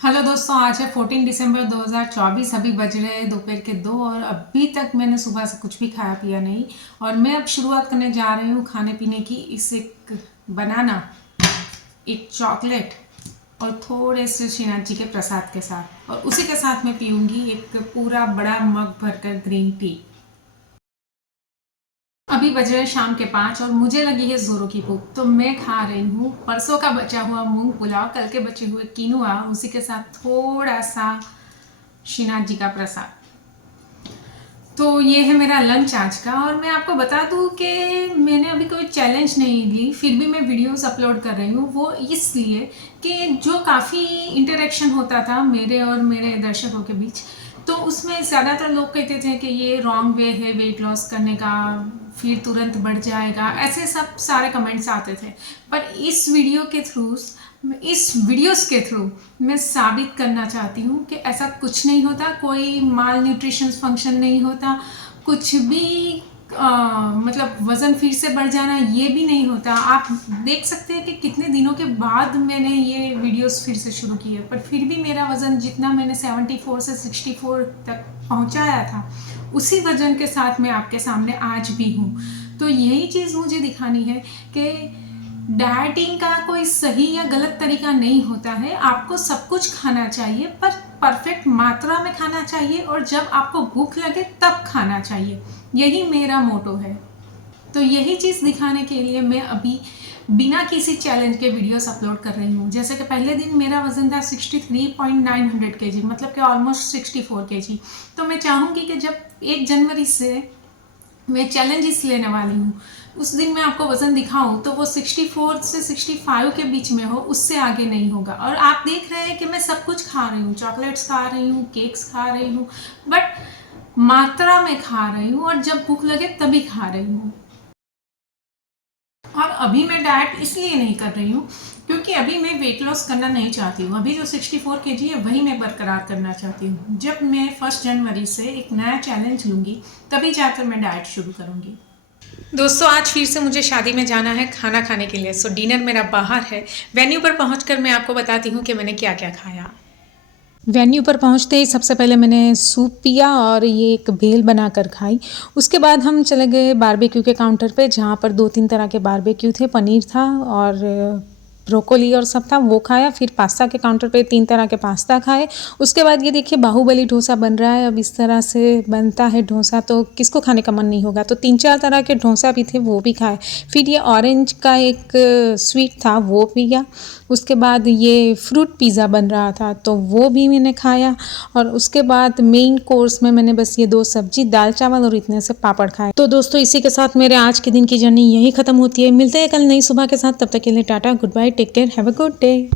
Hello दोस्तों, आज है 14 दिसंबर 2024। अभी बज रहे हैं दोपहर के 2 और अभी तक मैंने सुबह से कुछ भी खाया पिया नहीं। और मैं अब शुरुआत करने जा रही हूँ खाने पीने की। इस एक बनाना, एक चॉकलेट और थोड़े से श्रीनाथ जी के प्रसाद के साथ, और उसी के साथ मैं पीऊँगी एक पूरा बड़ा मग भरकर ग्रीन टी। अभी बज रहे शाम के 5 और मुझे लगी है जोरों की भूख, तो मैं खा रही हूँ परसों का बचा हुआ मूंग पुलाव, कल के बचे हुए कीनुआ, उसी के साथ थोड़ा सा श्रीनाथ जी का प्रसाद। तो ये है मेरा लंच आज का। और मैं आपको बता दूं कि मैंने अभी कोई चैलेंज नहीं ली, फिर भी मैं वीडियोस अपलोड कर रही हूँ। वो इसलिए कि जो काफ़ी इंटरेक्शन होता था मेरे और मेरे दर्शकों के बीच, तो उसमें ज़्यादातर लोग कहते थे कि ये रॉन्ग वे है वेट लॉस करने का, फिर तुरंत बढ़ जाएगा, ऐसे सब सारे कमेंट्स आते थे। पर इस वीडियोस के थ्रू मैं साबित करना चाहती हूँ कि ऐसा कुछ नहीं होता, कोई माल न्यूट्रिशन फंक्शन नहीं होता, कुछ भी मतलब वज़न फिर से बढ़ जाना ये भी नहीं होता। आप देख सकते हैं कि कितने दिनों के बाद मैंने ये वीडियोस फिर से शुरू की है, पर फिर भी मेरा वज़न जितना मैंने 74 से 64 तक पहुंचाया था, उसी वज़न के साथ मैं आपके सामने आज भी हूँ। तो यही चीज़ मुझे दिखानी है कि डाइटिंग का कोई सही या गलत तरीका नहीं होता है। आपको सब कुछ खाना चाहिए, पर परफेक्ट मात्रा में खाना चाहिए, और जब आपको भूख लगे तब खाना चाहिए। यही मेरा मोटो है। तो यही चीज़ दिखाने के लिए मैं अभी बिना किसी चैलेंज के वीडियोस अपलोड कर रही हूँ। जैसे कि पहले दिन मेरा वज़न था 63.900 kg, मतलब कि ऑलमोस्ट 64 kg। तो मैं चाहूँगी कि जब 1 जनवरी से मैं चैलेंजेस लेने वाली हूँ, उस दिन मैं आपको वज़न दिखाऊं तो वो 64 से 65 के बीच में हो, उससे आगे नहीं होगा। और आप देख रहे हैं कि मैं सब कुछ खा रही हूँ, चॉकलेट्स खा रही हूँ, केक्स खा रही हूँ, बट मात्रा में खा रही हूँ, और जब भूख लगे तभी खा रही हूँ। और अभी मैं डाइट इसलिए नहीं कर रही हूँ क्योंकि अभी मैं वेट लॉस करना नहीं चाहती हूँ। अभी जो 64 kg है वही मैं बरकरार करना चाहती हूँ। जब मैं 1 जनवरी से एक नया चैलेंज लूँगी तभी जाकर मैं डाइट शुरू करूँगी। दोस्तों, आज फिर से मुझे शादी में जाना है खाना खाने के लिए। सो डिनर मेरा बाहर है। वेन्यू पर पहुंचकर मैं आपको बताती हूँ कि मैंने क्या क्या खाया। वेन्यू पर पहुंचते ही सबसे पहले मैंने सूप पिया और ये एक भेल बनाकर खाई। उसके बाद हम चले गए बारबेक्यू के काउंटर पे, जहाँ पर 2-3 तरह के बारबेक्यू थे, पनीर था और ब्रोकोली और सब था, वो खाया। फिर पास्ता के काउंटर पे 3 तरह के पास्ता खाए। उसके बाद ये देखिए बाहुबली डोसा बन रहा है। अब इस तरह से बनता है डोसा तो किसको खाने का मन नहीं होगा। तो 3-4 तरह के डोसा भी थे, वो भी खाए। फिर ये ऑरेंज का एक स्वीट था, वो पिया। उसके बाद ये फ्रूट पिज़्ज़ा बन रहा था तो वो भी मैंने खाया। और उसके बाद मेन कोर्स में मैंने बस ये 2 सब्जी, दाल चावल और इतने से पापड़ खाए। तो दोस्तों, इसी के साथ मेरे आज के दिन की जर्नी यही खत्म होती है। मिलते हैं कल नई सुबह के साथ। तब तक के लिए tata, good bye, take care, have a good day.